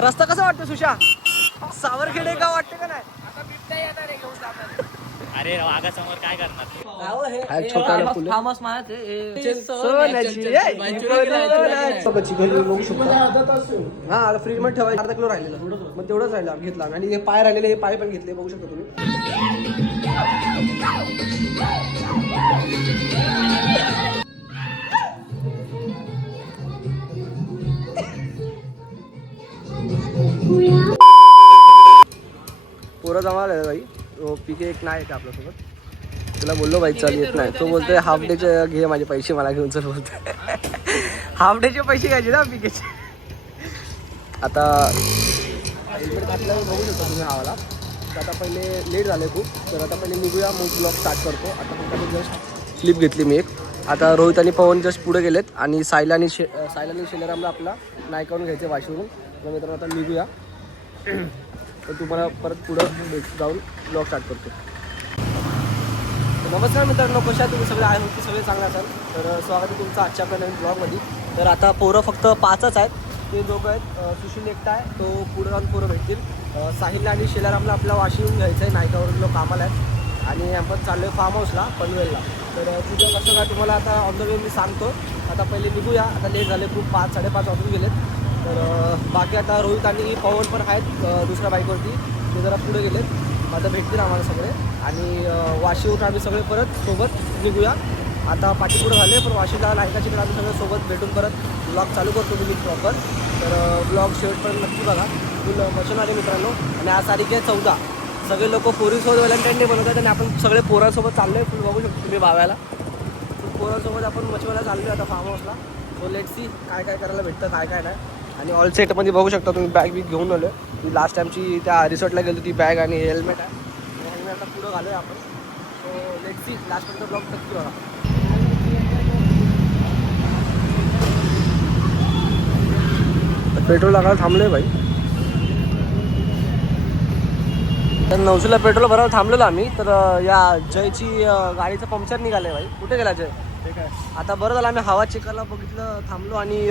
रस्ता कसा वाटतो सुशा? सावरखेडे का वाटतं का नाही? अरे वाघासमोर काय करणार छोटा हा फ्रीज मध्ये ठेवायचं. अर्धा किलो राहिलेलं मग तेवढंच राहिलं घेतला आणि हे पाय राहिलेले हे पाय पण घेतले बघू शकता तुम्ही. पोरं जमा झालं भाई. पीके एक नाही का आपल्यासोबत. तुला बोललो भाई चल येत नाही. तो बोलतोय हाफ डेचे घे माझे पैसे मला घेऊन चल बोलतोय. हाफ डेचे पैसे घ्यायचे ना पीकेचे. आता हेल्मेट घातलं बघू शकता तुम्ही हवाला. तर आता पहिले लेट झालं खूप. तर आता पहिले निघूया मग ब्लॉग स्टार्ट करतो. आता फक्त जस्ट क्लिप घेतली मी एक. आता रोहित आणि पवन जस्ट पुढे गेलेत आणि सायला आणि शेलारामला आपला नायकावरून घ्यायचे वाशीवरून. तर मित्रांनो आता निघूया. तर तुम्हाला परत पुढं जाऊन ब्लॉग स्टार्ट करतो. नमस्कार मित्रांनो, कशा तुम्ही सगळे आहे होते सगळे चांगले असाल. तर स्वागत आहे तुमचं आजच्या आपल्या नवीन ब्लॉगमध्ये. तर आता पोरं फक्त 5च आहेत. ते दोघं आहेत. सुशील एकटा आहे तो पुढं जाऊन पोरं भेटतील. साहिलला आणि शेलारामला आपला वाशीवरून घ्यायचं आहे. नायकावरून लोक कामाला आहेत आणि आपण चाललो आहे फार्म हाऊसला पनवेलला. तर तुझं कसं काय तुम्हाला आता ऑन द वे मी सांगतो. आता पहिले निघूया. आता लेट झाले खूप 5-5:30 वाजून गेलेत. तर बाकी आता रोहित आणि पवन पण आहेत दुसऱ्या बाईकवरती. ते जरा पुढे गेलेत. आता भेटतील आम्हाला सगळे आणि वाशीवरून आम्ही सगळे परत सोबत निघूया. आता पाठीपुढं झाले पण वाशीला नायकाच्याकडे आम्ही सगळे सोबत भेटून परत ब्लॉग चालू करतो तुम्ही प्रॉपर. तर ब्लॉग शेवटपर्यंत नक्की बघा. फुल मशन आले मित्रांनो. आणि आज तारीख आहे 14. सगळे लोक पोरीसोबत व्हॅलेंटाईन डे बनवतात आणि आपण सगळे पोरांसोबत चाललो आहे. फुल बघू शकतो तुम्ही भाव्याला. पोरांसोबत आपण मच्छीवाला चाललो आहे आता फार्म हाऊसला. सो लेट्स सी काय काय करायला भेटतं काय काय नाही. आणि ऑल सेटमध्ये बघू शकता तुम्ही बॅग बिग घेऊन आलो आहे. मी लास्ट टाईमची त्या रिसॉर्टला गेलो ती बॅग आणि हेल्मेट आहे. हेल्मेट आता पुढं घालो आहे आपण. सो लेट्स सी लास्टपर्यंत ब्लॉग नक्की बघा. पेट्रोल टाकायला थांबलो आहे भाई. तर नवशीला पेट्रोल भरायला थांबलेलो आम्ही. तर या जयची गाडीचं पंक्चर निघालं आहे भाई. कुठे गेला जय? आता बरं झालं आम्ही हवा चेक करायला बघितलं थांबलो आणि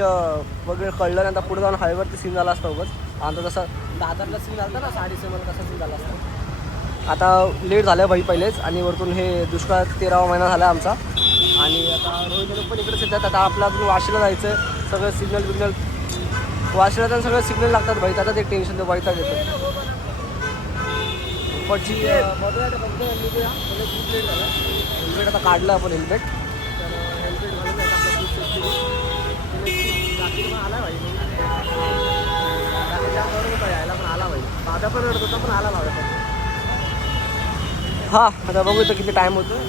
वगैरे कळलं नाही. आता पुढे जाऊन हायवेवरती सीन झाला असतं उगाच. आता जसं दादरला सीन झाला ना 7:30 कसा सीन झाला असतं. आता लेट झालं भाई पहिलेच आणि वरतून हे दुष्काळ 13वा महिना झाला आमचा. आणि आता रोहित पण इकडेच येतात. आता आपलं अजून वाशीला जायचं आहे. सगळं सिग्नल वाशीला तर सगळं सिग्नल लागतात भाई. त्याचाच एक टेन्शन ते वैताग येतं. पडची हेल्मेट आता काढलं आपण हेल्मेट. तर हेल्मेट घालून आपला फूड सेफ्टी पण आला भाई. बरोबर यायला पण आला भाई. दादा पण रडत होता पण आला माझा पण. हां आता बघू इथं किती टाईम होतो. मग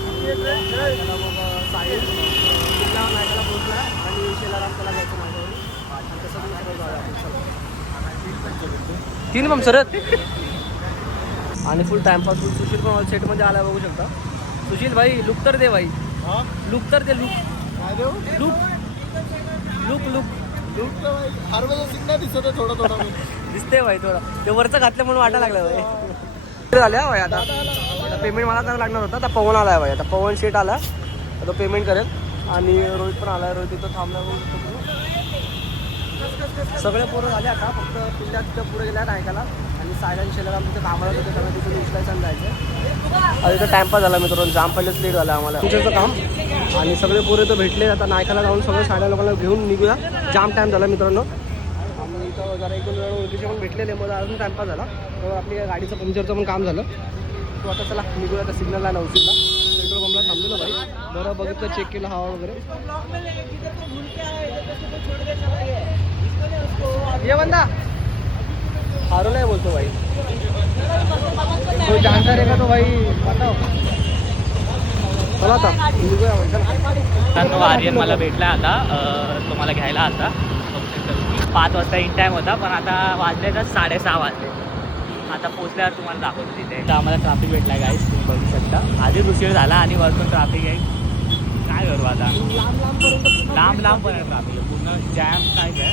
साहिल नायकाला पोहोचला आणि शेलाराम त्याला घ्यायचं माझ्यावर. तसं तीन पंक्चर आहेत आणि फुल टाइमपास. फुल सुशील पण सेटमध्ये आला बघू शकता. सुशील भाई लुक तर दे भाई. लुक तर दे. लुक दिसते भाई थोडं. ते वरचं घातलं म्हणून वाटायला लागलं भाई. झाले भाई. आता पेमेंट मला करायला लागणार होता. आता पवन आला आहे भाई. आता पवन शेट आला. आता पेमेंट करेल आणि रोहित पण आला आहे. रोहित इथं थांबला बघू शकतो. सगळे पोरं झाले आता. फक्त पिल्ल्या तिथं पुढे गेल्या नायकाला आणि सायला शेलाराम तिथे कामाला होते. त्यांना तिथून उचलायचं जायचं. आता इथं टाइमपास झाला मित्रांनो. जाम पहिलेच लेट झाला आम्हाला तुमचं काम. आणि सगळे पोरं इथं भेटले. आता नायकाला जाऊन सगळं साड्या लोकांना घेऊन निघूया. जाम टाईम झाला मित्रांनो. आम्ही इथं जरा 1-2 वेळा ओळखीचे पण भेटलेले. मला अजून टाइमपास झाला. तर आपली गाडीचं पंक्चरचं पण काम झालं. तो आता चला निघूया. आता सिग्नलला नवशीला पेट्रोल पंपला थांबलेलं भाई. बरं बघितलं चेक केलं हवा वगैरे. ये बंदा हारो नाही बोलतो भाई. कोई जानता रहेगा तो भाई बताओ. चला आता निघूया म्हणतात. आर्यन मला भेटला आता. तो मला घ्यायला आता 5 वाजता इन टाईम होता पण आता वाजले तर 6:30 वाजले. आता पोचल्यावर तुम्हाला दाखवतो तिथे. तर आम्हाला ट्रॅफिक भेटला गाईस तुम्ही बघू शकता. आधीच उशीर झाला आणि वरतून ट्रॅफिक आहे. काय करू आता लांब पण आहे ट्रॅफिक. पूर्ण जॅम टाईप आहे.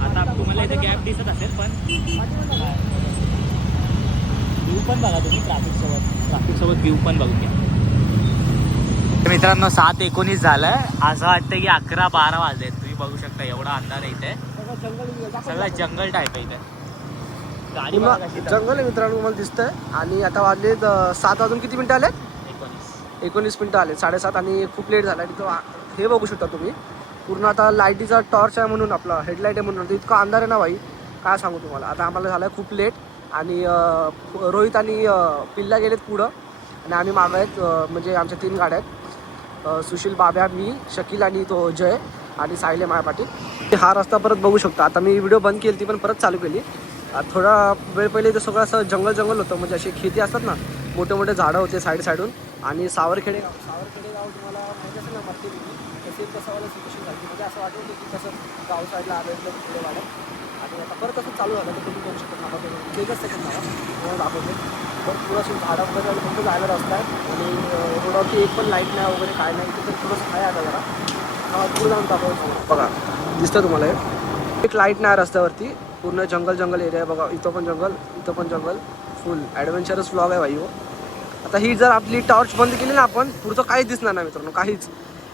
आता तुम्हाला इथे गॅप दिसत असेल पण व्ह्यू पण बघा तुम्ही. ट्रॅफिकसोबत व्ह्यू पण बघून घ्या. मित्रांनो 7:19 झालंय. असं वाटतं की 11-12 वाजले. तुम्ही बघू शकता एवढा अंधार आहे इथे. सगळं जंगल टाईप आहे इथे. गाडी पूर्ण बघा कशी जंगल आहे मित्रांनो, तुम्हाला दिसतंय. आणि आता वाजले 7 वाजून किती मिनिटं आले? 19 मिनिटं आले, 7:30. आणि खूप लेट झाला. तिथं हे बघू शकता तुम्ही, पूर्ण आता लाईटीचा टॉर्च आहे म्हणून, आपला हेडलाईट आहे म्हणून इतका अंधार आहे ना भाई, काय सांगू तुम्हाला. आता आम्हाला झालं आहे खूप लेट. आणि रोहित आणि पिल्ला गेलेत पुढं आणि आम्ही मागं आहेत. म्हणजे आमच्या 3 गाड्या आहेत, सुशील, बाब्या, मी, शकील आणि तो जय आणि साहिले माया पाटील. हा रस्ता परत बघू शकता. आता मी व्हिडिओ बंद केली ती पण परत चालू केली. थोडा वेळ पहिले इथं सगळं असं जंगल होतं, म्हणजे अशी खेती असतात ना, मोठे मोठे झाडं होते साईडून. आणि सावरखेडे गाव तुम्हाला माहिती असेल ना, मस्ती तसे कसं वाला सिच्युएशन झाली, म्हणजे असं वाटत होतं की कसं गाव साईडला आलं एकदम पुढे वाढत. आणि आता परत असं चालू झालं तर तुम्ही बघू शकता. थांबा एकच सेकंड थांबा, तुम्हाला दाखवते. तर पुढं असून झाडं वगैरे फक्त जायला रस्ता आहे. आणि रोडावरती एक पण लाईट नाही वगैरे काय नाही. तिथं थोडंसं आहे आता जरा पुढे जाऊन दाखवतो. बघा दिसतं तुम्हाला एक लाईट नाही रस्त्यावरती, पूर्ण जंगल एरिया आहे. बघा इथं पण जंगल, फुल ॲडव्हेंचरस व्लॉग आहे भाई हो. आता ही जर आपली टॉर्च बंद केली ना आपण, पुढचं काहीच दिसणार नाही मित्रांनो, काहीच.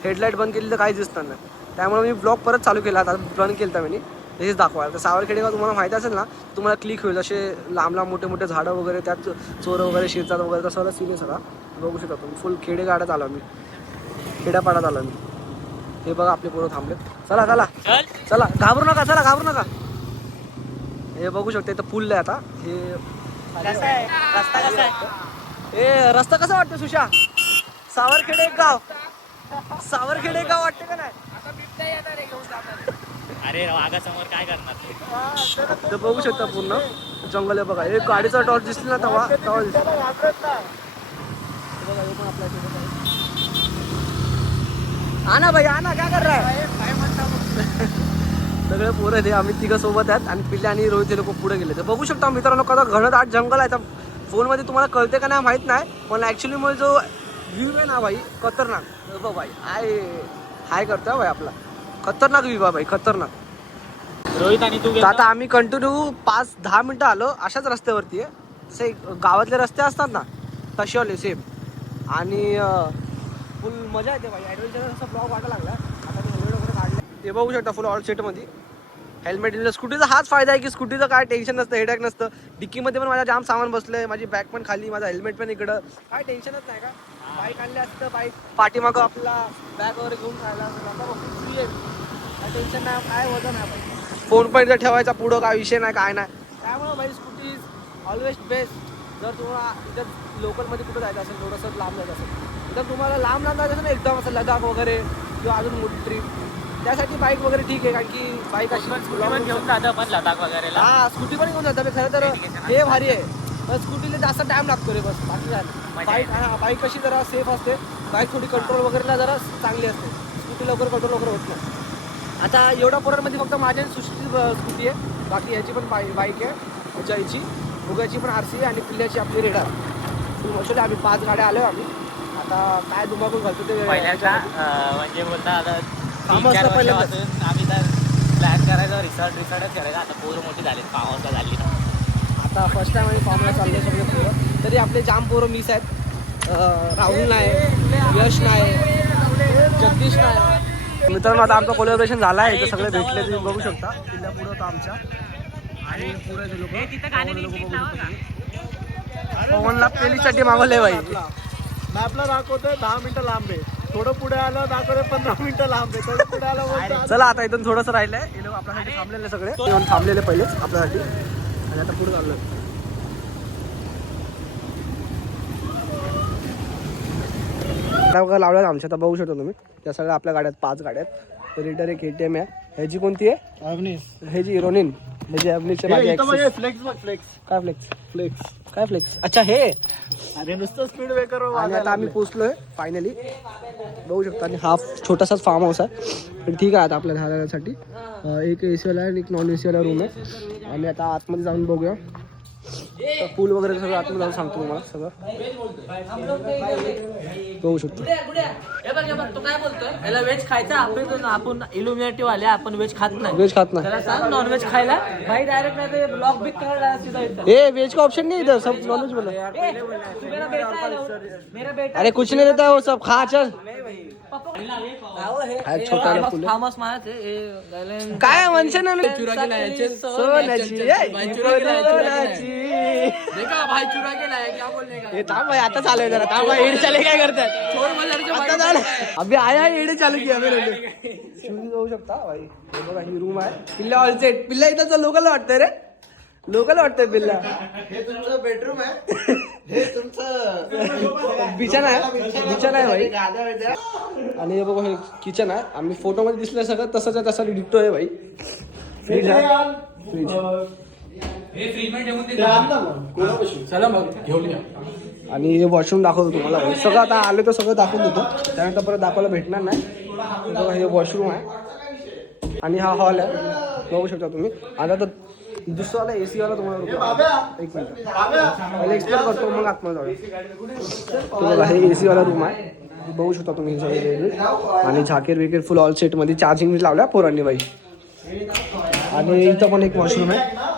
हेडलाईट बंद केली तर काहीच दिसणार नाही. त्यामुळे मी ब्लॉग परत चालू केला. आता बंद केलं तर मी हेच दाखवायला. तर सावरखेडेगाव तुम्हाला माहिती असेल ना, तुम्हाला क्लिक होईल. असे लांब मोठे झाडं वगैरे, त्यात चोर वगैरे शिरतात वगैरे, तसं सीन आहे सगळा. बघू शकता तुम्ही, फुल खेडेगाड्यात आलो मी, खेड्यापाड्यात आलो मी. हे बघा आपले पोरं थांबलेत. चला घाबरू नका. हे बघू शकता इथं पूल आहे. आता हे रस्ता कसा आहे? रस्ता कसा वाटतो सुशा? सावरखेडे गाव वाटते का नाही? अरे वाघासमोर काय करणार ते? तर बघू शकता पूर्ण जंगल आहे. बघा एक गाडीचा टॉर्च दिसली ना तेव्हा दिसला. आना भाई आना, काय कर रहा है? सगळे पोरं ते आम्ही 3 सोबत आहेत. आणि पिल्ले आणि रोहित हे लोक पुढे गेले. तर बघू शकता मित्रांनो, कदा घनदाट जंगल आहे. तर फोनमध्ये तुम्हाला कळते का नाही माहीत नाही, पण ॲक्च्युली मध्ये जो व्ह्यू आहे ना भाई, खतरनाक. बघ भाई हाय करतोय भाई आपला, खतरनाक व्ह्यू आहे भाई, खतरनाक. रोहित आणि तू आता आम्ही कंटिन्यू 5-10 मिनटं आलो अशाच रस्त्यावरती आहे. जसे गावातले रस्ते असतात ना, तसेवाले सेम. आणि फुल मजा येते भाई, ॲडव्हेंचर असा ब्लॉग वाटायला लागला. आता मी हेल्मेट वगैरे काढलं, ते बघू शकता फुल ऑल सेटमध्ये हेल्मेट दिलं. स्कूटीचा हाच फायदा आहे की स्कूटीचं काय टेन्शन नसतं, हेडॅक नसतं. डिक्कीमध्ये पण माझा जाम सामान बसलं आहे, माझी बॅग पण खाली, माझा हेल्मेट पण इकडं, काय टेन्शनच नाही. का बाईक आणली असतं, बाईक पाठीमागं आपला बॅग वगैरे घेऊन खायला असतं. आता फ्री आहे, काय टेन्शन नाही, काय वजन नाही भाई. फोन पण इथं ठेवायचा पुढं, काय विषय नाही, काय नाही. त्यामुळं भाई स्कूटी इज ऑलवेज बेस्ट. जर तुम्हाला इथं लोकलमध्ये कुठं जायचं असेल, थोडंसं लांब जायचं असेल, तर तुम्हाला लांब जायचं असेल ना, एकदम असं लडाख वगैरे किंवा अजून मोठी ट्रिप, त्यासाठी बाईक वगैरे ठीक आहे. कारण की बाईक अशी पण घेऊन जातो आपण लडाख वगैरेला. हा स्कूटी पण घेऊन जातात खरं तर, हे भारी आहे. पण स्कूटीला जास्त टाइम लागतो रे, बस बाकी झालं. बाईक कशी जरा सेफ असते, बाईक थोडी कंट्रोल वगैरेला जरा चांगली असते, स्कूटी लवकर कंट्रोल वगैरे होत नाही. आता एवढ्या पोरांमध्ये फक्त माझ्या सुशीची स्कूटी आहे, बाकी ह्याची पण बाईक आहे, जयची, उगाची पण RC आणि पिल्ल्याची आपली रेडार. मशूल आम्ही 5 गाड्या आलो आम्ही. आता काय दुमागून घालतो ते पहिल्यांदा म्हणजे बोलता आता फार्म हाऊसला पहिल्यापासून आम्ही तर प्लॅन करायचो, रिसॉर्टच करायचं. आता पोरं मोठी झाली, फार्म हाऊसला झाली. आता फर्स्ट टाइम आम्ही फार्मला चाललो सगळे पोरं. तरी आपले जाम पोरं मिस आहेत. राहुल नाही, यश नाही, जगदीश नाही. मित्रांनो आता आमचं कोलॅबोरेशन झालं आहे, इथं सगळे भेटले, तुम्ही बघू शकता. किल्ल्या पुढं होतं आमच्या आणि पुढे लोक पवनला पहिली चड्डी मागवले भाई. मॅपला दाखवतोय 10 मिनिटं लांब आहे, थोडं पुढे आलं दाखवतोय 15 मिनिटं लांब आहे, थोडं पुढे आलं. चला आता इथून थोडंसं राहिलंय, हे लोक आपल्यासाठी थांबलेले सगळे येऊन थांबलेले पहिलेच आपल्यासाठी. आणि आता पुढे चाललोय. लावल्यात आमच्या, आता बघू शकतो तुम्ही. त्या सगळ्या आपल्या गाड्यात 5 गाड्या आहेत. रेडर एक ATM आहे. ह्याची कोणती आहे? ह्याची रोनिन. ह्याची अवनीसच्या मागे फ्लेक्स बघ, फ्लेक्स काय फ्लेक्स अच्छा हे. अरे नुसतं स्पीड ब्रेकर. आणि आता आम्ही पोचलोय फायनली, बघू शकता. आणि हा छोटासाच फार्म हाऊस आहे, पण ठीक आहे. आता आपल्या राहण्यासाठी एक AC वाला आणि एक नॉन AC वाला रूम आहे. आणि आता आतमध्ये जाऊन बघूया तर पूल वगैरे सगळं आतमध्ये जाऊन सांगतो तुम्हाला सगळं बघू शकतो. हे बघ तू काय बोलतोय याला व्हेज खायचं आपण इल्युमिनेटी वाले आपण व्हेज खात नाही. व्हेज खात नाही. त्याला सांग नॉन व्हेज खायला भाई डायरेक्ट नाही ते ब्लॉक बिक करायला सीधा इथं. ए वेज का ऑप्शन नहीं इधर, सब नॉन वेज बोला. ए, तू मेरा बेटा है ना? मेरा बेटा अरे कुछ नहीं रहता वो सब खा चल. आहे छोटा वाला पूल आहे. फार्म हाऊस माहिती आहे? हे गायलेन- काय म्हणશે ना चुरा के लाए थे। सोनाची भाई चुरा के लाए थे। सोनाची. देखा भाई चुरा के लाया क्या बोलने का हे थांब भाई, आता चालू आहे जरा थांब भाई. एडी चाले काय करतात चोर बोलला रे आता झालं. अभि आया एडी चालू की अभि तुम्ही जाऊ शकता भाई. हे बघा ही रूम आहे. पिल्ला ऑल सेट. पिल्ला इथं लोकल वाटतंय रे, लोकल वाटतंय पिल्ला. हे तुमचं बेडरूम आहे, हे तुमचं बिछाना आहे, बिछाना आहे भाई. गाद्या बिद्या. आणि हे बघा हे किचन आहे. आम्ही फोटोमध्ये दिसलं सगळं तसंच आहे, तसं डिक्टो आहे भाई. फ्रीज आहे, फ्रीज. हे फ्रीज मध्ये ठेवून ते आण ना मग. कोणापाशी? चला मग घेऊन या. आणि हे वॉशरूम दाखवतो तुम्हाला भाई. सगळं आता आले तर सगळं दाखवून देतो, त्यानंतर परत दाखवायला भेटणार नाही. हे बघा हे वॉशरूम आहे आणि हा हॉल आहे, बघू शकता तुम्ही. आता तर दुसरावाला AC वाला तुम्हाला एक मिनिट पहिले एक्सप्लेन करतो, मग आतमध्ये जाऊया. बघा हे AC वाला रूम आहे, बघू शकता तुम्ही सगळे. आणि झाकेर विकेर फुल ऑल सेट मध्ये चार्जिंग लावल्या पोरांनी बाई. आणि इथं पण एक वॉशरूम आहे,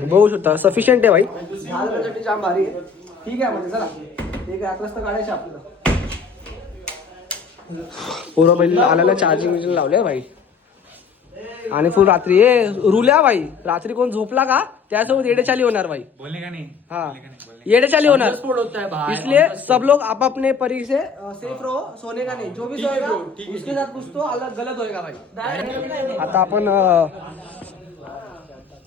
बघू शकता. सफिशियंट आहे भाई, झाडासाठी जाम भारी आहे. ठीक आहे म्हणजे चला ठीक आहे, 8 वाजता काढायचे आपल्याला. पोरं पहिले आल्याला चार्जिंग लावले भाई. आणि फुल रात्री रुल्या भाई. रात्री कोण झोपला का त्यासोबत येडेचाली होणार भाई. बोलने का नहीं. हाँ येडेचाली होणार. स्फोट होता है भाई. इसलिए सब लोग आप अपने परी से सेफ रहो, सोने का नहीं. जो भी सोएगा उसके साथ कुछ तो अलग गलत होएगा भाई. आता आपण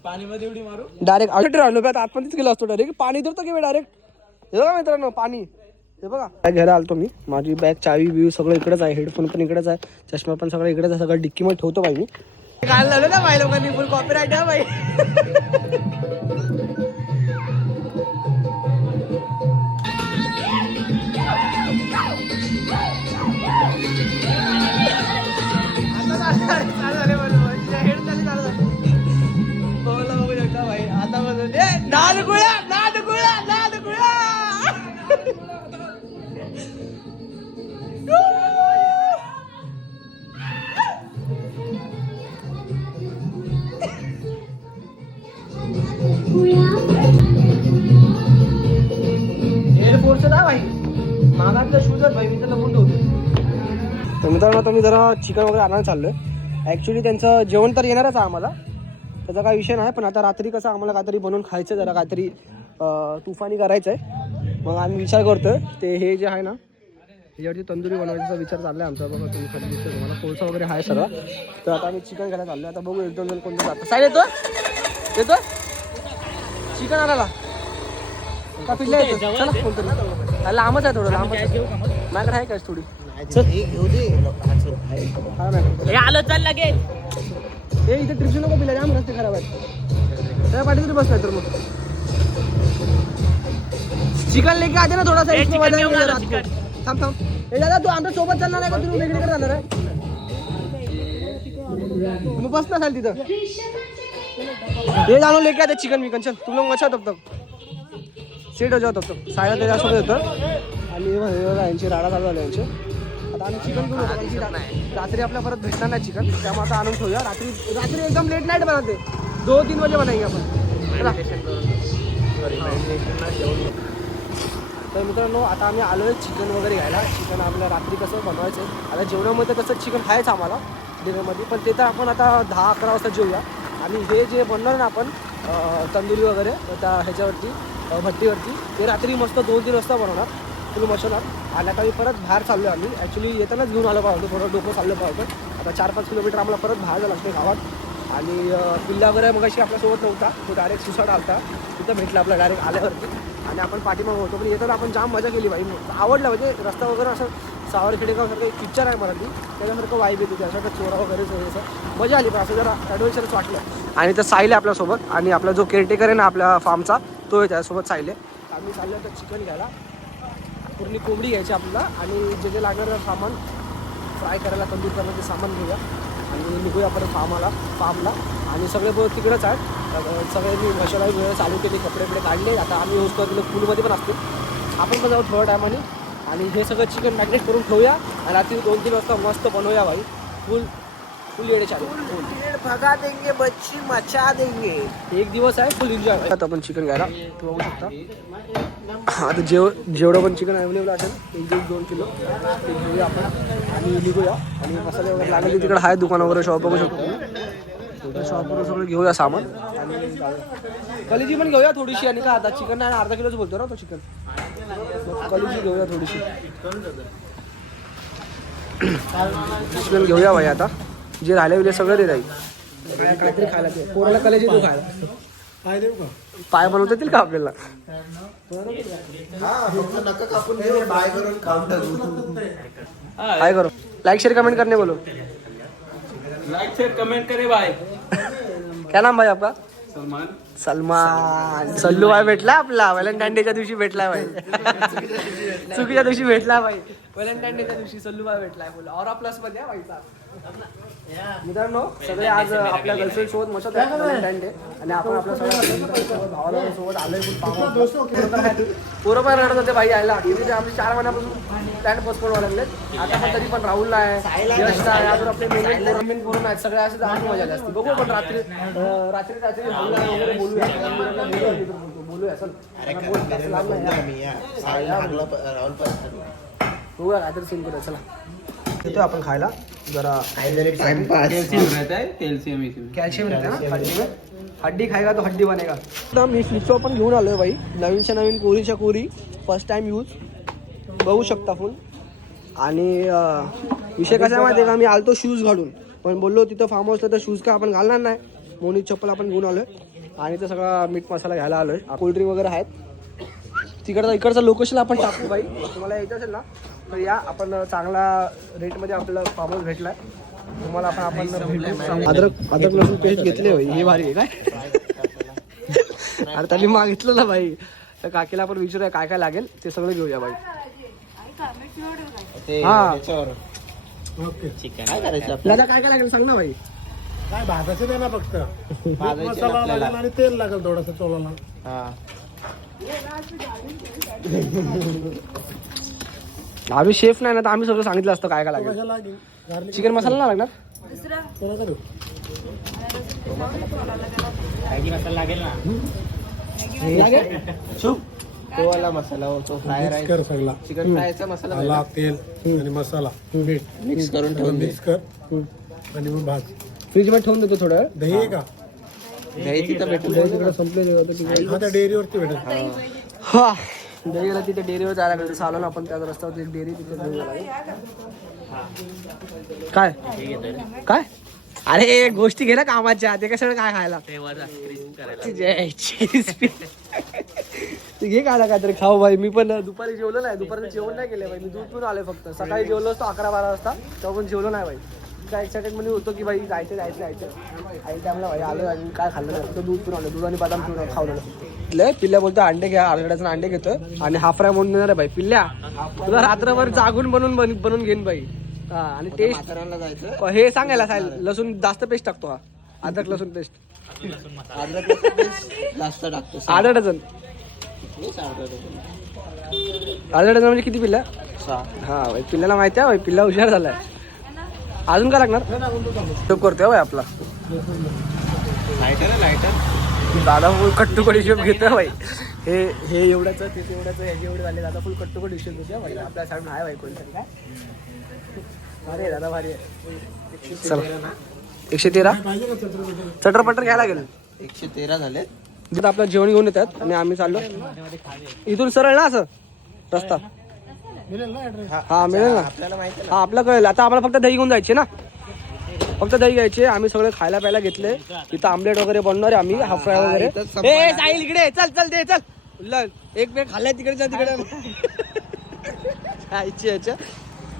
पाणी मध्ये उडी मारू. डायरेक्ट आउट राहिलो आता आतमध्येच गेलो असतो. डायरेक्ट पाणी धरतो की डायरेक्ट. हे बघा मित्रांनो पाणी, हे बघा. काय घ्यायला आलतो मी. माझी बॅग चावी बिवी सगळं इकडेच आहे, हेडफोन पण इकडेच आहे, चष्मा पण सगळं इकडेच आहे, सगळं डिक्की मध्ये ठेवतो भाई मी. काय झालं ना भाई लोकांनी फुल कॉपीराइट आहे भाई. एअरफोर्स ना भाई, मागातलं शूज भाई मी त्याला लपून ठेवतो. तर मित्रांनो आता मी जरा चिकन वगैरे आणायला चाललोय. ॲक्च्युली त्यांचं जेवण तर येणारच आहे आम्हाला, त्याचा काही विषय नाही. पण आता रात्री कसं आम्हाला काहीतरी बनवून खायचं, जरा काहीतरी तुफानी करायचं आहे. मग आम्ही विचार करतोय ते हे जे आहे ना ह्याच्यावरती तंदुरी बनवायचा विचार चालला आहे आमचा. बघा तुम्ही खाली दिसतो तुम्हाला, कोळसा वगैरे आहे सगळं. तर आता आम्ही चिकन घ्यायला चाललो. आता बघू 1-2 जण कोणतं जातं. साईड येतो येतो चिकन आणायला का पिल्ला येतो. चला कोणतरी लांबच आहे, थोडं लांबच आहे. माझ्याकडे आहे काय थोडी. हा नाही आलो चल लगेच. हे इथे ट्रिप्स नको पिला, जाम रस्ते खराब आहेत. त्या पाठी तरी बस नाही तर मग चिकन लेके आते ना थोडासा. थांब थांब. हे दादा तू आमच्या सोबत चालणार आहे का तुम्ही वेगळीकडे जाणार आहे. मग बस ना चाल तिथं. ये जानो लेके आते चिकन विकन. चल तुम लोग अच्छा तब तक सेट हो जाओ तब तक. सायला त्याच्यासोबत येतं. आणि यांची राडा चालू झाली यांची. आता आम्ही चिकन घेऊन होतो. रात्री आपल्या परत भेटणार नाही चिकन, त्यामुळे आता आणून ठेवूया. रात्री रात्री एकदम लेट नाईट बनवते, 2-3 वाजे बनाएंगे आपण. तर मित्रांनो आता आम्ही आलो आहे चिकन वगैरे घ्यायला. चिकन आपल्या रात्री कसं बनवायचं आहे. आता जेवणामध्ये कसं चिकन खायचं आम्हाला डिनरमध्ये, पण ते तर आपण आता 10-11 वाजता जेवूया. आणि हे जे बनवलं ना आपण तंदुरी वगैरे त्या ह्याच्यावरती भट्टीवरती, ते रात्री मस्त 2-3 वाजता बनवणार फुल मशनर. आणि आता मी परत बाहेर चाललो आहे. आम्ही ॲक्च्युली येतानाच घेऊन आलो पाहतो, थोडं डोकं चाललं पाहतो. आता 4-5 किलोमीटर आम्हाला परत बाहेर जायला लागतं गावात. आणि पिल्ला वगैरे मग अशी आपल्यासोबत नव्हता, तो डायरेक्ट सुसाट आलता. तिथं भेटला आपला डायरेक्ट आल्यावरती. आणि आपण पाठीमागं होतो, पण येताना आपण जाम मजा केली बाई. आवडलं म्हणजे रस्ता वगैरे असं सावरखेडेगावसारखं एक पिक्चर आहे मराठी, त्याच्यासारखं वाईब येते, त्यासारखं चोरा वगैरे असं मजा आली. पण असं जरा ॲडव्हेंचरच वाटलं. आणि तर साईल आहे आपल्यासोबत, आणि आपला जो केअरटेकर आहे ना आपल्या फार्मचा, तो आहे त्यासोबत साईल आहे. आम्ही चाललो तर चिकन घ्यायला. पूर्ण कोंबडी घ्यायची आपल्याला, आणि जे जे लागणारं सामान फ्राय करायला तंदूर करायला ते सामान घेऊया. आणि निघूया आपण फार्मला आणि सगळे तिकडेच आहेत. सगळ्यांनी मशाला वेळ चालू केली, कपडे काढले. आता आम्ही यूज करतो पूलमध्ये पण असतील, आपण पण जाऊ थोड्या टायमाने. आणि हे सगळं चिकन मॅग्नेट करून ठेवूया आणि रात्री 2-3 वाजता मस्त बनवूया भाई. फुल येडे चालू, भगा देंगे बच्ची मचा देंगे. एक दिवस आहे फुल एन्जॉय. आता आपण चिकन घ्यायला बघू शकता. आता जेवढं पण चिकन अवेलेबल असेल 1-2 किलो ते घेऊया आपण आणि निघूया. आणि मसाले वगैरे लागले तिकडे आहे दुकान वगैरे, शॉप बघू शकतो. शॉपवर सगळं घेऊया सामान आणि कलिजी पण घेऊया थोडीशी. आणि का आता चिकन नाही, अर्धा किलोच बोलतो ना तो चिकन. कलिजी घेऊया थोडीशी, चिकन घेऊया भाई. आता जे राहिले सगळं दे जाईल. काहीतरी खायला ते पोराला कलेजी तू खायला काय देऊ का? पाय बनवता येतील का आपल्याला? काय करो, लाइक शेयर कमेंट करने बोलो. लाइक शेयर कमेंट करे भाई. क्या नाम भाई आपका? सलमान. सलमान. सल्लू भाई भेटला आपला व्हॅलेंटाईन डेच्या दिवशी भेटला भाई. चुकीच्या दिवशी भेटला भाई. व्हॅलेंटाईन डेच्या दिवशी सल्लू भाई भेटलाय बोला. और प्लस मध्ये भाईचा. मित्रांनो सगळे आज आपल्या गर्लफ्रेंड सोबत मस्त आहे व्हॅलेंटाईन डे. आणि आपण आपल्या सगळ्या भावाला सोबत आलोय. पोरं पण रडत होते भाई यायला. किती आम्ही 4 महिन्यापासून प्लॅन पोस्टपोन व्हायला लागले. आता पण तरी पण राहुलला आहे, यशला आहे, अजून आपले मेन करून आहेत. सगळे असे आठ मजा आली असती. बघू पण रात्री वगैरे बोलूया चल. बघूया काहीतरी सीन करूया. चला येतो आपण खायला जरा. कॅल्शियम रहता है ना हड्डी में. हड्डी खाएगा तो हड्डी बनेगा. आता मी फ्लिपचॉप आपण घेऊन आलोय भाई. नवीनच्या नवीन कोरीच्या कोरी फर्स्ट टाइम यूज बघू शकता फुल. आणि विषय कसा आहे माहिती आहे का, मी आलतो शूज घालून पण बोललो तिथं फार्म हाऊसला तर शूज का आपण घालणार नाही. मोनी चप्पल आपण घेऊन आलोय आणि ते सगळा मीठ मसाला घ्यायला आलोय. कोल्ड्रिंक वगैरे आहेत. इकडचं लोकेशन आपण टाकू भाई. तुम्हाला यायचं असेल ना तर या. आपण चांगला रेटमध्ये आपल्याला फार्म हाऊस भेटलाय तुम्हाला. आपण अद्रक लसूण पेस्ट घेतले भाई. हे भारी आहे काय. अरे त्यांनी मागितलं ना भाई, तर काकीला आपण विचारूया काय काय लागेल ते सगळं घेऊया भाई. हा चिकन काय करायचं दादा काय काय लागेल सांग ना भाई. काय भाजायचं दे ना फक्त. मसाला लागेल आणि तेल लागेल थोडंसं चोळाला. आम्ही शेफ नाही ना तर आम्ही सगळं सांगितलं असतं काय काय लागेल. चिकन मसाला नाही लागणार. मसाला लागेल ना. तो वाला मसाला तो फ्राय राईस कर सगळा. चिकन फ्रायचा मसाला, तेल आणि मसाला मीठ मिक्स करून ठेवून मिक्स कर आणि मग भाज. फ्रीज मध्ये ठेवून देतो थोडं. दही आहे का? दही तिथं भेटेल. संपले डेअरीवरती भेटेल. हा डेअरीला तिथे डेअरीवर जायला लागेल. तसं आलो ना आपण त्याच रस्त्यावर डेअरी तिथे घेऊन लागेल. काय काय अरे गोष्टी घे ना कामाच्या. ते कसं काय खायला घे खायला काहीतरी खाऊ भाई. मी पण दुपारी जेवलो नाही. दुपारचं जेवण नाही केलं भाई. मी दूध पिऊन आलोय फक्त. सकाळी जेवलो असतो 11-12 वाजता तेव्हा पण जेवलो नाही भाई. काय एक्साइटेडमध्ये होतो की भाई जायचं आणि त्यामुळे भाई आलो आणि काय खाल्लं नाही. फक्त दूध पिऊन आलो. दूध आणि बदाम पिऊन खावलं. पिल्ल्या बोलतो अंडे घ्या. अर्ध्याचं अंडे घेतो आणि हाफ फ्राय म्हणून देणार आहे भाई. पिल्ल्या तुला रात्रभर जागून बनवून घेईन भाई. हा आणि टेस्ट जायचं हे सांगायला लसूण जास्त पेस्ट टाकतो. हा अद्रक लसूण पेस्ट जास्त टाकतो. अर्धा डझन. अर्धा डझन म्हणजे किती पिल्ल्या? हा भाई पिल्ल्याला माहिती आहे भाई. पिल्ला हुशार झालाय. अजून काय लागणार? हिशोब करतोय भाई आपला. लायटर दादा फुल कट्टुकट हिशोब घेतोय भाई. हे एवढ्याचं ते तेवढ्याचं ह्याचे एवढे झाले. दादा फुल कट्टुकट हिशोब घेतोय भाई. आपल्या साईडून आहे भाई कोणतरी. काय भारी आहे दादा भारी आहे. चला 113 चटरपटर घ्यायला लागेल. 113 झाले. तिथं आपलं जेवण घेऊन येतात आणि आम्ही चाललो. इथून सरळ ना असं रस्ता. हा मिळेल ना. हा आपलं कळेल. आता आम्हाला फक्त दही घेऊन जायचे ना. फक्त दही घ्यायचे. आम्ही सगळे खायला प्यायला घेतले. इथं आमलेट वगैरे बनणार आहे. आम्ही हाफ फ्राय वगैरे. ए साहिल इकडे चल दे चल. एक बेग खाल्लाय तिकडे जा तिकडे. याच्या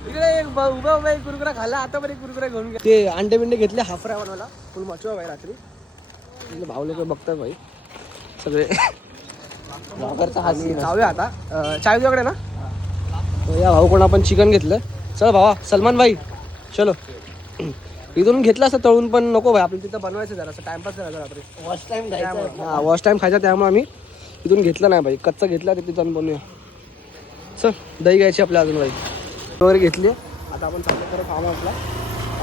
इकडे उभा एक कुरकुरा खाल्ला. आता पण एक कुरकुरा घेऊन घ्या. ते अंडे बिंडे घेतले हाफ फ्राय बनवायला. फुल मचवा भाई रात्री. भाऊ लोक बघतात भाई सगळे. जाऊया आता. चाय तुझ्याकडे ना. या भाऊ कोण आपण चिकन घेतलं. चल भावा सलमान भाई चलो. इथून घेतलं असतं तळून, पण नको भाई आपल्याला तिथं बनवायचं जरा असं टाइमपास करायचा रात्री. हां वॉश टाईम खायचा, त्यामुळे आम्ही इथून घेतलं नाही भाई, कच्चा घेतला ते तिथं बनवूया. चल दही घ्यायची आपल्या अजून भाई वगैरे घेतली. आता आपण चालू करत फार्म हाऊसला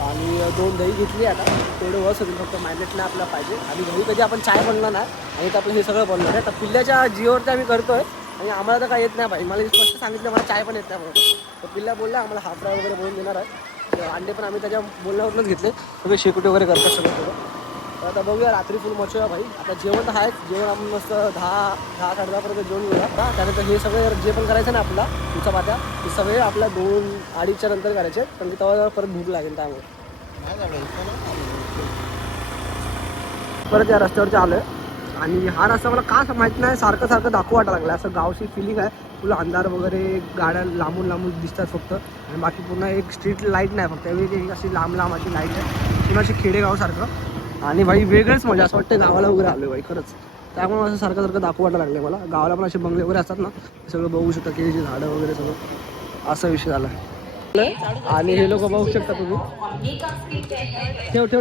आणि 2 दही घेतली. आता तेवढं वस होतील, फक्त मॅरिनेट नाही आपल्याला पाहिजे. आणि घरी कधी आपण चाय बनवणार नाही आणि तर आपलं हे सगळं बनवणार आहे. तर पिल्ल्याच्या जीवावरती आम्ही करतोय आणि आम्हाला तर काय येत नाही भाई. मला स्पष्ट सांगितलं मला चाय पण येत नाही म्हणून. तर पिल्ल्या बोलला आम्हाला हाफ फ्राय वगैरे बनवून देणार आहे. अंडे पण आम्ही त्याच्या बोलण्यावरूनच घेतले, सगळे शेकोटी वगैरे करतात सगळं सगळं. तर आता बघूया रात्री फुल मचूया भाई. आता जेवण तर आहेच, जेवण आपण मस्त 10-10:30पर्यंत जेवण घेऊया. त्यानंतर हे सगळे जे पण करायचं ना आपला तुमचा पात्या, हे सगळे आपल्या 2-2:30च्या नंतर करायचे, कारण की तेव्हा परत भूक लागेल. त्यामुळे परत या रस्त्यावरती आलो आहे आणि हा रस्ता मला का माहीत नाही सारखं सारखं दाखवू वाटायला लागला. असं गावची फिलिंग आहे, तुला अंधार वगैरे, गाड्या लांबून लांबून दिसतात फक्त आणि बाकी पुन्हा एक स्ट्रीट लाईट नाही, फक्त त्यावेळी अशी लांब लांब अशी लाईट आहे, पुन्हा अशी खेडेगावसारखं. आणि भाई वेगळंच म्हणजे असं वाटतं गावाला वगैरे आलो भाई खरंच. त्यामुळे असं सारखं सारखं दाखवू वाटायला लागलं मला. गावाला पण असे बंगले वगैरे असतात ना, सगळं बघू शकता, केळीची झाडं वगैरे सगळं असा विषय झाला. आणि हे लोक बघू शकता तुम्ही. ठेव ठेव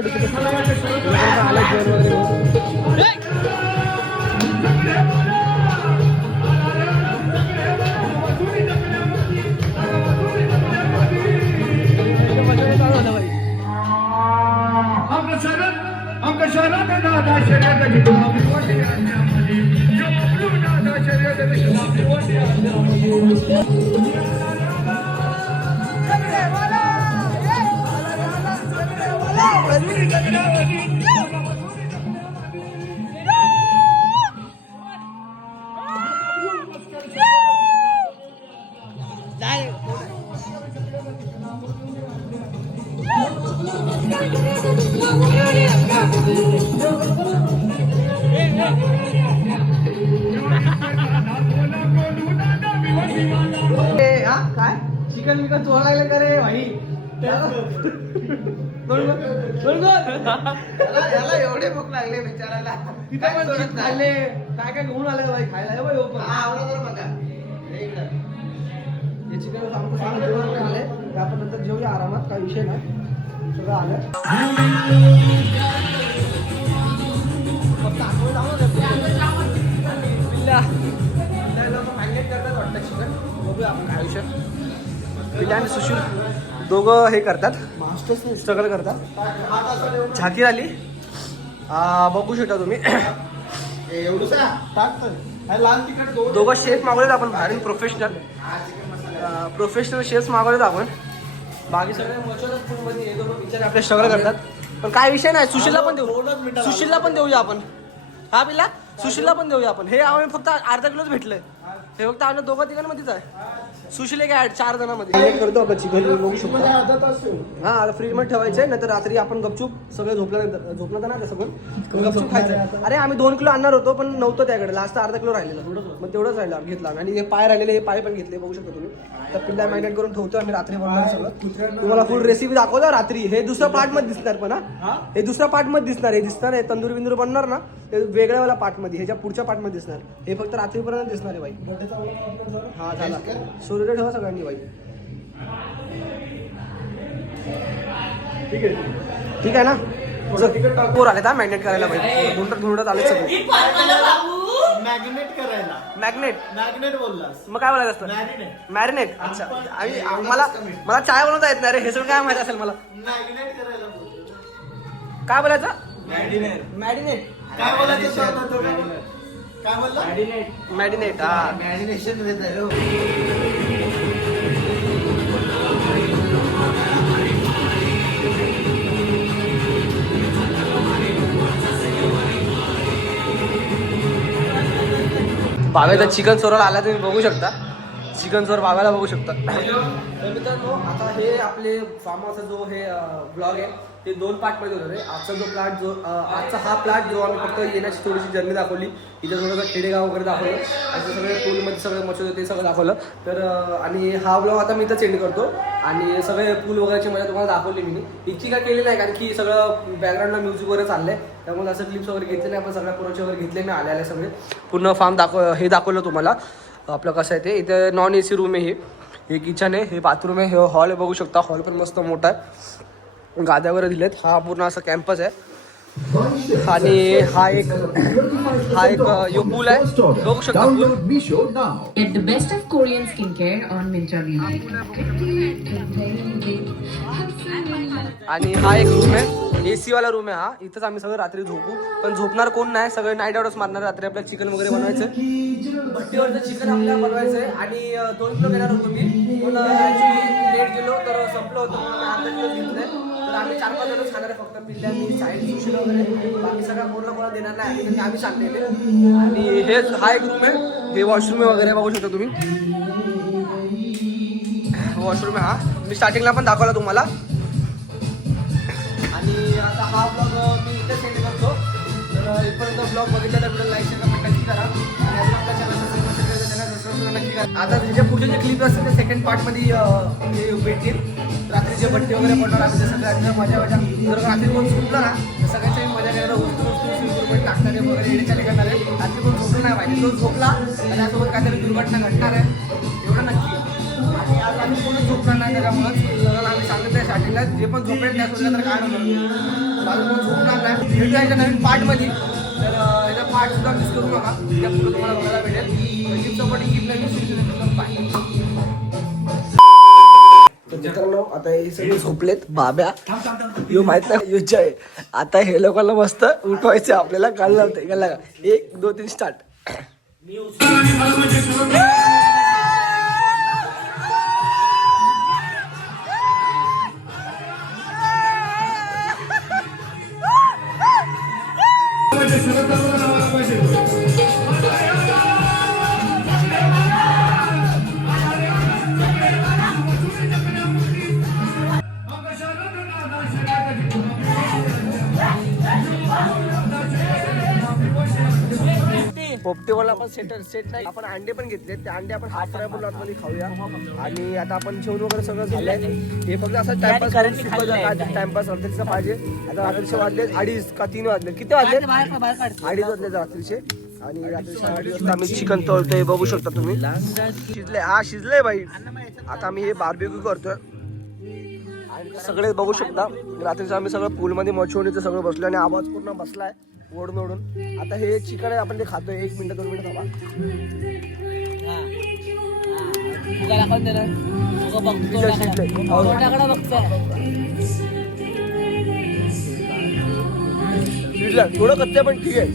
आलं जेवण वगैरे. काय चिकन बिकन चोळा लागले का रे भाई? एवढे भूक लागले बिचारायला. तिथे पण खाल्ले काय काय घेऊन आले भाई खायला. हे चिकन आले आपण नंतर जेवूया आरामात, काही विषय नाही, सगळं आलं. मॅग्नेट करतात वाटतं चिकन, बघूया आपण काय विषय. पिल्या आणि सुशील दोघं हे करतात, स्ट्रगल करतात. झाकीर आली बघू शकता तुम्ही. दोघं शेफ मागवलेत आपण बाहेरून, प्रोफेशनल शेफ मागवलेत आपण. बाकी सगळे फूडमध्ये हे दोघं पिक्चर आपले स्ट्रगल करतात. पण काय विषय नाही, सुशीलला पण देऊ, सुशीलला पण देऊया आपण. हा पिल्ला सुशीलला पण देऊया आपण. हे आम्ही फक्त अर्धा किलोच भेटलंय, हे फक्त आम्ही 2-3मध्येच आहे. सुशील एक ॲड 4 जणांमध्ये करतो आपण चिकन, बघू शकतो. हा आता फ्रीजमध्ये ठेवायचंय, नंतर रात्री आपण गपचूप सगळं झोपलं ना तसं पण गपचूप खायचं. अरे आम्ही 2 किलो आणणार होतो पण नव्हतं त्याकडे, लास्ट अर्धा किलो राहिलेलं, मग तेवढंच राहिलं घेतला. आणि हे पाय राहिलेले, हे पाय पण घेतले, बघू शकतो तुम्ही. तर पिल्ला मॅरिनेट करून ठेवतो आम्ही, रात्री बनवणार सगळं. तुम्हाला फुल रेसिपी दाखवतो रात्री. हे दुसऱ्या पार्टमध्ये दिसणार, पण हे दुसऱ्या पार्टमध्ये दिसणार. हे दिसणार आहे तंदूरी बिंदूर बनणार ना, ते वेगळ्या वाला पार्टमध्ये, ह्याच्या पुढच्या पार्टमध्ये दिसणार. हे फक्त रात्रीपर्यंत दिसणार आहे बाई. हा झाला, सूर्य ठेवा सगळ्यांनी बाई. ठीक आहे ना. पोर आले का मॅग्नेट करायला बाई, धुंडत आले सगळे. मॅग्नेट बोललास, मग काय बोलायचं असतं? मॅरिनेट. अच्छा, मला चाय बनवता येत नाही रे, हे सगळं काय माहिती असेल मला. काय बोलायचं? मॅरिनेट काय बोलायचं? मॅरिनेट हा मॅरिनेशन. भावेचा चिकन चोराला आला तुम्ही बघू शकता. चिकन चोर भाव्याला बघू शकता. तर मित्रांनो आता हे आपले फार्म हाऊसचा जो हे ब्लॉग आहे ते 2 पार्टमध्ये होणार आहे. आजचा जो प्लॅट आजचा हा प्लॅट जो आम्ही फक्त येण्याची थोडीशी जर्नी दाखवली, इथं थोडंसं खेडेगाव वगैरे दाखवलं, आणि सगळे पूलमध्ये सगळं मच्छर होते ते सगळं दाखवलं. तर आणि हा ब्लॉग आता मी इथंच एंड करतो. आणि सगळे पूल वगैरेची मजा तुम्हाला दाखवली मी. इतकी काय केली नाही, कारण की सगळं बॅकग्राऊंडला म्युझिक वगैरे चाललंय, त्यामुळे असं क्लिप्स वगैरे घेतले नाही. आपण सगळ्या पोराचे वगैरे घेतले, मी आले सगळे पूर्ण फार्म हे दाखवलं तुम्हाला. आपलं कसं आहे ते, इथं नॉन AC रूम आहे, हे किचन आहे, हे बाथरूम आहे, हे हॉल आहे, बघू शकता. हॉल पण मस्त मोठा आहे. गाद्या वगैरे दिलेत. हा पूर्ण असा कॅम्पस आहे आणि हा एक यो पूल आहे, बघू शकता पूल. Get the best of Korean skincare on Myntra Beauty. आणि हा एक रूम आहे, AC वाला रूम आहे हा. इथंच आम्ही सगळं रात्री झोपू, पण झोपणार कोण नाही, सगळे नाईट आउटच मारणार. रात्री आपल्याला चिकन वगैरे बनवायचं, भट्टीवरचं चिकन आपल्याला बनवायचं आहे. आणि 2 किलो घेणार होतो मी, पण ॲक्च्युली लेट गेलो तर संपलं होतं, म्हणून मी अर्धा किलो घेतलंय. तर आम्ही 4-5 जणच खाणार आहे फक्त, पिल्ल्यांनी साईड सुशील वगैरे, बाकी सगळ्या कोणाला देणार नाही आम्ही सांगलेले. आणि हा एक रूम आहे, हे वॉशरूम वगैरे बघू शकता तुम्ही. वॉशरूम आहे हा, मी स्टार्टिंगला पण दाखवला तुम्हाला. आणि आता हा ब्लॉग मी इथे सेंड करतो. तर इथपर्यंत ब्लॉग बघितलेला व्हिडिओ लाईक शेअर कमेंट नक्की करा. आणि आपल्या चॅनलला सबस्क्राईब नक्की करा. आता ह्याच्या पुढचे जे क्लिप असतील ते सेकंड पार्टमध्ये हे भेटतील. रात्रीचे बट्टे वगैरे पडणार, आम्ही ते सगळं मजा मजा. जर रात्री कोण झोपलं ना तर सगळ्यांची मजा करायला वस्तू टाकणारे वगैरे येण्याच्या करणार आहे. रात्री कोण झोपलं नाही पाहिजे, तो झोपला त्याच्यासोबत काहीतरी दुर्घटना घडणार आहे, एवढं नक्की. आणि आज आम्ही कोणच झोपणार नाही, त्याच्यामुळेच सगळं आम्ही सांगितलं आहे स्टार्टिंगला, जे पण झोपेल त्यासोबत तर काय होतं माझं कोण झोपणार नाही. भेटू याच्या नवीन पार्टमध्ये. तर याचा पार्ट सुद्धा मिस करू नका, त्या पुढे तुम्हाला बघायला भेटेल. कीप सपोर्टिंग, कीप नवीन बाय. मित्रांनो आता हे सगळे झोपलेत. बाब्या यो माहित नाही युज आहे. आता हे लोकांना मस्त उठवायचं आपल्याला. काल नव्हते का 1, 2, 3 स्टार्ट. पोपटेवाला आपण सेट नाही, आपण अंडे पण घेतले. ते अंडे आपण हाफ फ्राय म्हणून आतमध्ये खाऊया. आणि आता आपण जेवण वगैरे सगळं झालंय. हे फक्त असं टाइमपास टाइमपास रात्रीचा पाहिजे. आता रात्रीचे वाजले 2:30 का 3 वाजले. किती वाजले? 2:30 वाजले रात्रीचे. आणि रात्रीच्या 2:30 वाजता आम्ही चिकन तळतोय, बघू शकता तुम्ही. शिजले, हा शिजलंय बाई. आता आम्ही हे बार्बेक्यू करतोय. सगळे बघू शकता रात्रीचं आम्ही सगळं पूलमध्ये मच्छोडीचं सगळं बसलो आणि आवाज पूर्ण बसलाय ओढून ओढून. आता हे चिकन आहे, आपण ते खातोय. 1 मिनिट 2 मिनिट थांबा. थोडं कच्चं पण ठीक आहे.